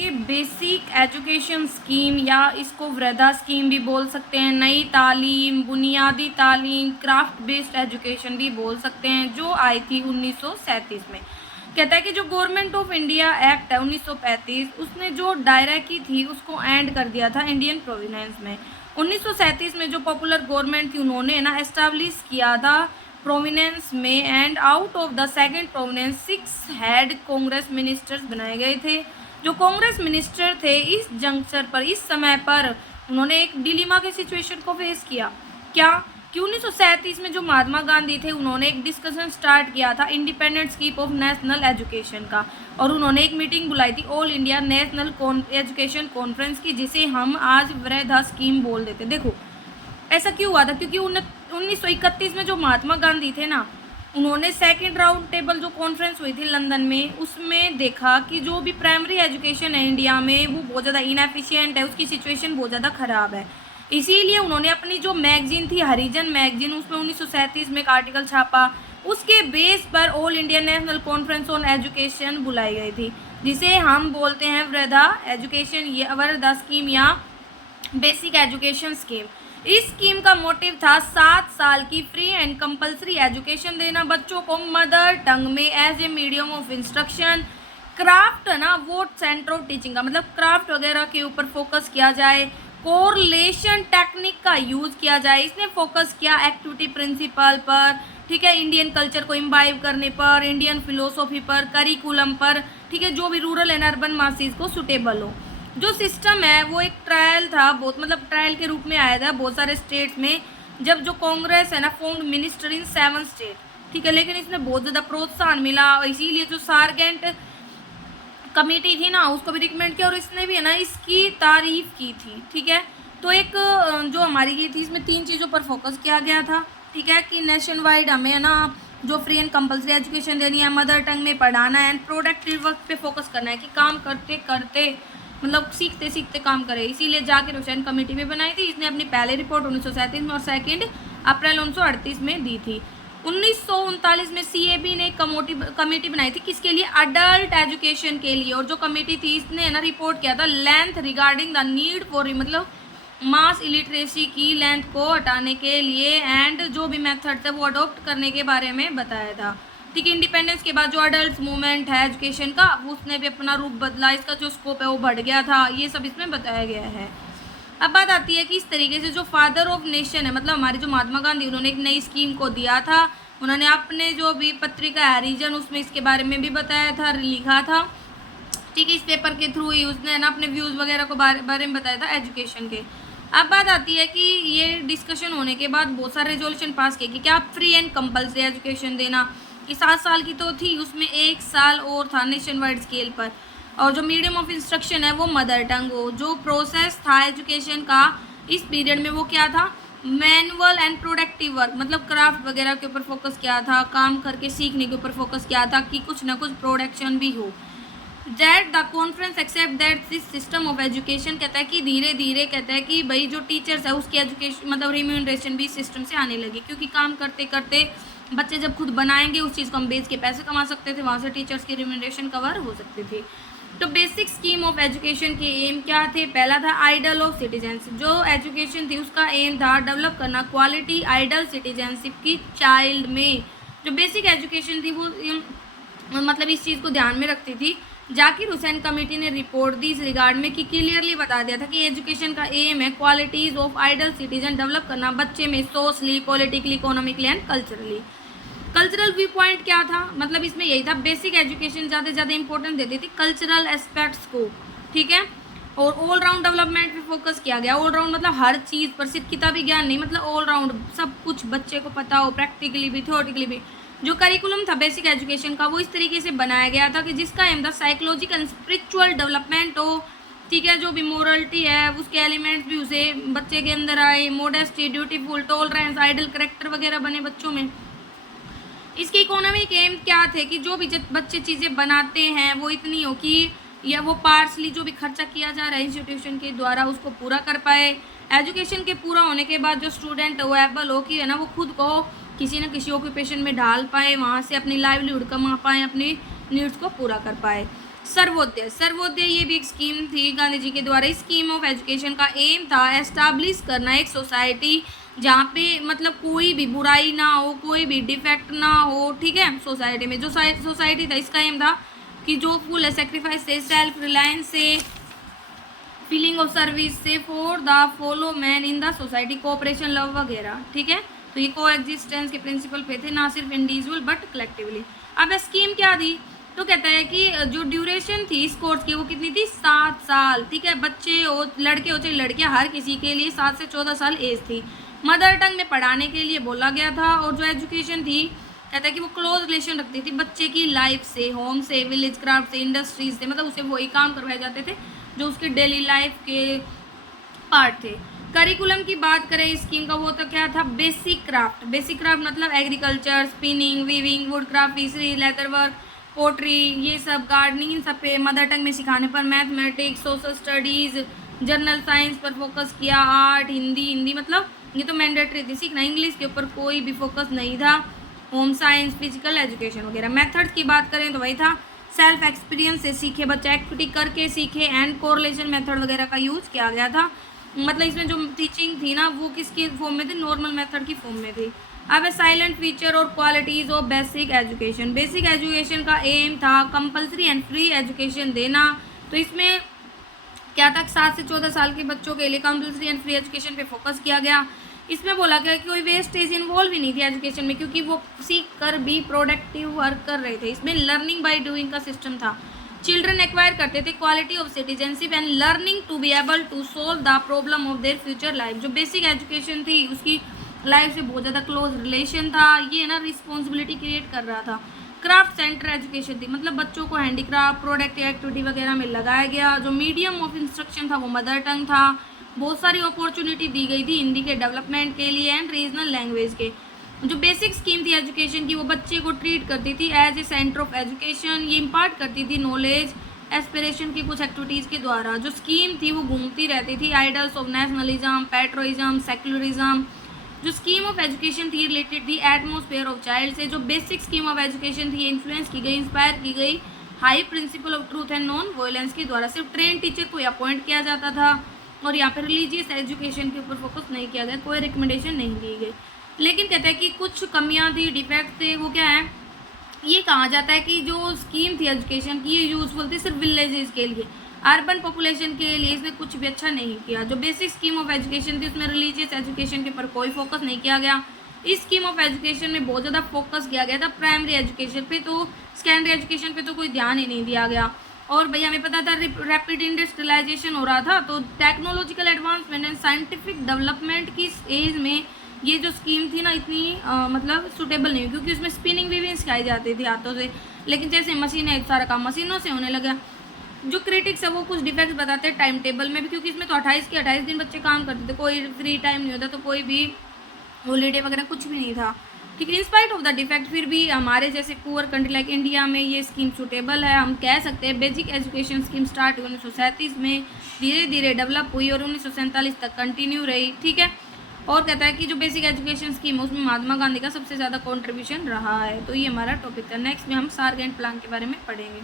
ये basic education scheme या इसको वृद्धा स्कीम भी बोल सकते हैं, नई तालीम, बुनियादी तालीम, क्राफ्ट बेस्ड एजुकेशन भी बोल सकते हैं, जो आई थी 1937 में। कहता है कि जो गवर्नमेंट ऑफ इंडिया एक्ट है 1935, उसने जो दायरा की थी उसको एंड कर दिया था इंडियन प्रोविनेंस में। 1937 में जो पॉपुलर गवर्नमेंट थी उन्होंने ना एस्टैब्लिश किया था प्रोविनेंस में, and out of the second provenance 6 head Congress ministers बनाए गए थे। जो कांग्रेस मिनिस्टर थे इस जंक्शन पर, इस समय पर उन्होंने एक डिलीमा के सिचुएशन को फेस किया। क्या कि 1937 में जो महात्मा गांधी थे उन्होंने एक डिस्कशन स्टार्ट किया था independent scheme of national education का, और उन्होंने एक मीटिंग बुलाई थी all India national education conference की, जिसे हम आज वृद्धा स्कीम बोल देते। देखो ऐसा क्यों हुआ था, क्योंकि 1931 में जो महात्मा गांधी थे ना, उन्होंने सेकेंड राउंड टेबल जो कॉन्फ्रेंस हुई थी लंदन में, उसमें देखा कि जो भी प्राइमरी एजुकेशन है इंडिया में वो बहुत ज़्यादा इनएफिशिएंट है, उसकी सिचुएशन बहुत ज़्यादा ख़राब है। इसीलिए उन्होंने अपनी जो मैगजीन थी हरिजन मैगजीन, उसमें 1937 में एक आर्टिकल छापा। उसके बेस पर all India national conference on education बुलाई गई थी, जिसे हम बोलते हैं वृद्धा एजुकेशन या वृद्धा स्कीम या बेसिक एजुकेशन स्कीम। इस स्कीम का मोटिव था 7 साल की फ्री एंड कंपलसरी एजुकेशन देना बच्चों को मदर टंग में as a medium of instruction. Craft है ना, वो सेंटर ऑफ टीचिंग का मतलब क्राफ्ट वगैरह के ऊपर फोकस किया जाए, कोरिलेशन टेक्निक का यूज़ किया जाए। इसने फोकस किया एक्टिविटी प्रिंसिपल पर, ठीक है, इंडियन कल्चर को इम्बाइब करने पर, इंडियन फिलोसॉफी पर, करिकुलम पर, ठीक है, जो भी रूरल एंड अर्बन मासेस को सुटेबल हो। जो सिस्टम है वो एक ट्रायल था, बहुत मतलब ट्रायल के रूप में आया था बहुत सारे स्टेट्स में, जब जो कांग्रेस है ना फॉर्म्ड मिनिस्टर इन 7 स्टेट, ठीक है, लेकिन इसमें बहुत ज़्यादा प्रोत्साहन मिला, इसीलिए जो सार्जेंट कमेटी थी ना उसको भी रिकमेंड किया, और इसने भी है ना इसकी तारीफ की थी, ठीक है। तो एक जो हमारी ये थी इसमें 3 चीज़ों पर फोकस किया गया था, ठीक है, कि नेशन वाइड हमें है ना जो फ्री एंड कंपलसरी एजुकेशन देनी है, मदर टंग में पढ़ाना है, एंड प्रोडक्टिव वर्क पे फोकस करना है, कि काम करते करते मतलब सीखते सीखते काम करे। इसीलिए जाकिर हुसैन कमेटी में बनाई थी। इसने अपनी पहली रिपोर्ट 1937 में और 2 अप्रैल 1938 में दी थी। 1939 में सीएबी ने एक कमेटी बनाई थी, किसके लिए, अडल्ट एजुकेशन के लिए, और जो कमेटी थी इसने ना रिपोर्ट किया था length regarding the need for मतलब मास इलिटरेसी की लेंथ को हटाने के लिए, एंड जो भी मेथड थे वो अडॉप्ट करने के बारे में बताया था, ठीक है। इंडिपेंडेंस के बाद जो अडल्ट मूवमेंट है एजुकेशन का उसने भी अपना रूप बदला, इसका जो स्कोप है वो बढ़ गया था, ये सब इसमें बताया गया है। अब बात आती है कि इस तरीके से जो फादर ऑफ नेशन है मतलब हमारे जो महात्मा गांधी, उन्होंने एक नई स्कीम को दिया था। उन्होंने अपने जो भी पत्रिका है हरिजन उसमें इसके बारे में भी बताया था, लिखा था, ठीक है। इस पेपर के थ्रू ही उसने ना अपने व्यूज़ वगैरह को बारे में बताया था एजुकेशन के। अब बात आती है कि ये डिस्कशन होने के बाद बहुत सारे रेजोल्यूशन पास किए कि क्या फ्री एंड कंपलसरी एजुकेशन देना, कि 7 साल की तो थी, उसमें 1 साल और था नेशन वाइड स्केल पर, और जो मीडियम ऑफ इंस्ट्रक्शन है वो मदर टंग हो। जो प्रोसेस था एजुकेशन का इस पीरियड में वो क्या था, मैनुअल एंड प्रोडक्टिव वर्क मतलब क्राफ्ट वगैरह के ऊपर फोकस किया था, काम करके सीखने के ऊपर फोकस किया था, कि कुछ ना कुछ प्रोडक्शन भी हो। That the conference accept that this system of education, कहता है कि धीरे धीरे कहता है कि भाई जो टीचर्स है उसकी एजुकेशन मतलब रिम्यूनरेशन भी सिस्टम से आने लगी, क्योंकि काम करते करते बच्चे जब खुद बनाएंगे उस चीज़ को हम बेच के पैसे कमा सकते थे, वहाँ से टीचर्स की रिम्यूनरेशन कवर हो सकती थी। तो बेसिक स्कीम ऑफ एजुकेशन के एम क्या थे, पहला था आइडल ऑफ सिटीजनशिप। जो एजुकेशन थी उसका एम था डेवलप करना क्वालिटी आइडल सिटीजनशिप की चाइल्ड में। जो बेसिक एजुकेशन थी वो मतलब इस चीज़ को ध्यान में रखती थी। जाकिर हुसैन कमेटी ने रिपोर्ट दी इस रिगार्ड में कि क्लियरली बता दिया था कि एजुकेशन का एम है qualities of ideal citizen develop करना बच्चे में socially, politically, economically and culturally. Cultural view point क्या था, मतलब इसमें यही था बेसिक एजुकेशन ज़्यादा से ज़्यादा इंपॉर्टेंस देती थी कल्चरल एस्पेक्ट्स को, ठीक है, और ऑल राउंड डेवलपमेंट पे फोकस किया गया। ऑल राउंड मतलब हर चीज़ पर, सिर्फ किताबी ज्ञान नहीं, मतलब ऑल राउंड सब कुछ बच्चे को पता हो, प्रैक्टिकली भी थ्योरेटिकली भी। जो करिकुलम था बेसिक एजुकेशन का वो इस तरीके से बनाया गया था कि जिसका एम था साइकोलॉजिकल एंड स्पिरिचुअल डेवलपमेंट हो, ठीक है, जो भी मोरलिटी है उसके एलिमेंट्स भी उसे बच्चे के अंदर आए, modesty, dutiful, tolerance, ideal character वगैरह बने बच्चों में। इसके इकोनॉमिक एम क्या थे कि जो भी बच्चे चीज़ें बनाते हैं वो इतनी हो कि या वो पार्सली जो भी खर्चा किया जा रहा है इंस्टीट्यूशन के द्वारा उसको पूरा कर पाए। एजुकेशन के पूरा होने के बाद जो स्टूडेंट वो एबल हो कि है ना वो खुद को किसी न किसी ऑक्यूपेशन में ढाल पाए, वहाँ से अपनी लाइवलीहुड कमा पाएँ, अपनी नीड्स को पूरा कर पाए। सर्वोदय, सर्वोदय ये भी एक स्कीम थी गांधी जी के द्वारा। इस स्कीम ऑफ एजुकेशन का एम था एस्टैब्लिश करना एक सोसाइटी जहाँ पे मतलब कोई भी बुराई ना हो, कोई भी डिफेक्ट ना हो, ठीक है। सोसाइटी में जो सोसाइटी था, इसका एम था कि जो फुल है सेक्रीफाइस से, सेल्फ रिलायंस से, फीलिंग ऑफ सर्विस से for the follow man in the society, cooperation, love वगैरह, ठीक है। तो ये को एग्जिस्टेंस के प्रिंसिपल पे थे, ना सिर्फ इंडिविजुअल बट कलेक्टिवली। अब स्कीम क्या थी, तो कहता है कि जो ड्यूरेशन थी इस कोर्स की वो कितनी थी, 7 साल, ठीक है। बच्चे हो, लड़के हो चाहे लड़कियां, हर किसी के लिए 7 से 14 साल एज थी। मदर टंग में पढ़ाने के लिए बोला गया था। और जो एजुकेशन थी, कहता है कि वो क्लोज रिलेशन रखती थी बच्चे की लाइफ से, होम से, विलेज क्राफ्ट से, इंडस्ट्रीज से, मतलब उसे वही काम करवाए जाते थे जो उसके डेली लाइफ के पार्ट थे। करिकुलम की बात करें इस स्कीम का, वो तो क्या था, बेसिक क्राफ्ट। बेसिक क्राफ्ट मतलब agriculture, spinning, weaving, wood craft, fishery, leather work, pottery, ये सब, गार्डनिंग, इन सब पे मदर टंग में सिखाने पर, mathematics, social studies, general science पर फोकस किया, आर्ट, हिंदी, हिंदी मतलब ये तो मैंडेटरी थी सीखना, इंग्लिश के ऊपर कोई भी फोकस नहीं था, होम साइंस, फिजिकल एजुकेशन वगैरह। मेथड्स की बात करें तो वही था, सेल्फ एक्सपीरियंस से सीखे बच्चा, एक्टिविटी करके सीखे, एंड कोरिलेशन मेथड वगैरह का यूज़ किया गया था। मतलब इसमें जो टीचिंग थी ना वो किसकी फॉर्म में थी, नॉर्मल मेथड की फॉर्म में थी। अब साइलेंट फीचर और qualities of basic education. Basic education का एम था कंपलसरी एंड फ्री एजुकेशन देना। तो इसमें क्या था, 7 से 14 साल के बच्चों के लिए कंपलसरी एंड फ्री एजुकेशन पे फोकस किया गया। इसमें बोला गया कि कोई वेस्टेज इन्वॉल्व ही नहीं थी एजुकेशन में, क्योंकि वो सीख कर भी प्रोडक्टिव वर्क कर रहे थे। इसमें लर्निंग बाय डूइंग का सिस्टम था। चिल्ड्रन एक्वायर करते थे quality of citizenship and learning to be able to solve the problem of their future life. जो बेसिक एजुकेशन थी उसकी लाइफ से बहुत ज़्यादा क्लोज रिलेशन था, ये ना रिस्पॉन्सिबिलिटी क्रिएट कर रहा था। क्राफ्ट सेंटर एजुकेशन थी, मतलब बच्चों को हैंडीक्राफ्ट, प्रोडक्ट एक्टिविटी वगैरह में लगाया गया। जो मीडियम ऑफ इंस्ट्रक्शन था वो मदर टंग था। बहुत सारी अपॉर्चुनिटी दी गई थी हिंदी के डेवलपमेंट के लिए एंड रीजनल लैंग्वेज के। जो बेसिक स्कीम थी एजुकेशन की, वो बच्चे को ट्रीट करती थी as a centre of education. ये इम्पार्ट करती थी नॉलेज, एस्पिरेशन की कुछ एक्टिविटीज़ के द्वारा। जो स्कीम थी वो घूमती रहती थी, आइडल्स ऑफ नेशनलिज्म, पेट्रोइज्म, सेक्युलरिज्म। जो स्कीम ऑफ एजुकेशन थी रिलेटेड थी एटमोसफेयर ऑफ चाइल्ड से। जो बेसिक स्कीम ऑफ एजुकेशन थी इन्फ्लुएंस की गई, इंस्पायर की गई high principle of truth and non violence के द्वारा। सिर्फ ट्रेन टीचर को अपॉइंट किया जाता था और यहाँ पर रिलीजियस एजुकेशन के ऊपर फोकस नहीं किया गया, कोई रिकमेंडेशन नहीं दी गई। लेकिन कहते हैं कि कुछ कमियाँ थी, डिफेक्ट थे, वो क्या है, ये कहा जाता है कि जो स्कीम थी एजुकेशन की ये यूजफुल थी सिर्फ विलेजेस के लिए, अर्बन पॉपुलेशन के लिए इसने कुछ भी अच्छा नहीं किया। जो बेसिक स्कीम ऑफ एजुकेशन थी उसमें रिलीजियस एजुकेशन के ऊपर कोई फोकस नहीं किया गया। इस स्कीम ऑफ एजुकेशन में बहुत ज़्यादा फोकस किया गया था प्राइमरी एजुकेशन पे, तो सेकेंडरी एजुकेशन पे तो कोई ध्यान ही नहीं दिया गया। और भैया हमें पता था रैपिड इंडस्ट्रियलाइजेशन हो रहा था, तो technological advancement and scientific development की एज में ये जो स्कीम थी ना इतनी मतलब सूटेबल नहीं हुई, क्योंकि उसमें स्पिनिंग वीविंग सिखाई जाती थी हाथों से, लेकिन जैसे मशीनें, सारा काम मशीनों से होने लगा। जो क्रिटिक्स है वो कुछ डिफेक्ट्स बताते हैं टाइम टेबल में भी, क्योंकि इसमें तो 28 के 28 दिन बच्चे काम करते थे, कोई फ्री टाइम नहीं होता, तो कोई भी हॉलीडे वगैरह कुछ भी नहीं था, ठीक है। इंस्पाइट ऑफ द डिफेक्ट फिर भी हमारे जैसे पुअर कंट्री लाइक इंडिया में ये स्कीम सूटेबल है। हम कह सकते हैं बेसिक एजुकेशन स्कीम स्टार्ट हुई 1937 में, धीरे धीरे डेवलप हुई और 1947 तक कंटिन्यू रही, ठीक है। और कहता है कि जो बेसिक एजुकेशन स्कीम है उसमें महात्मा गांधी का सबसे ज़्यादा कॉन्ट्रीब्यूशन रहा है। तो ये हमारा टॉपिक था। नेक्स्ट में हम सार्क एंड प्लांक के बारे में पढ़ेंगे।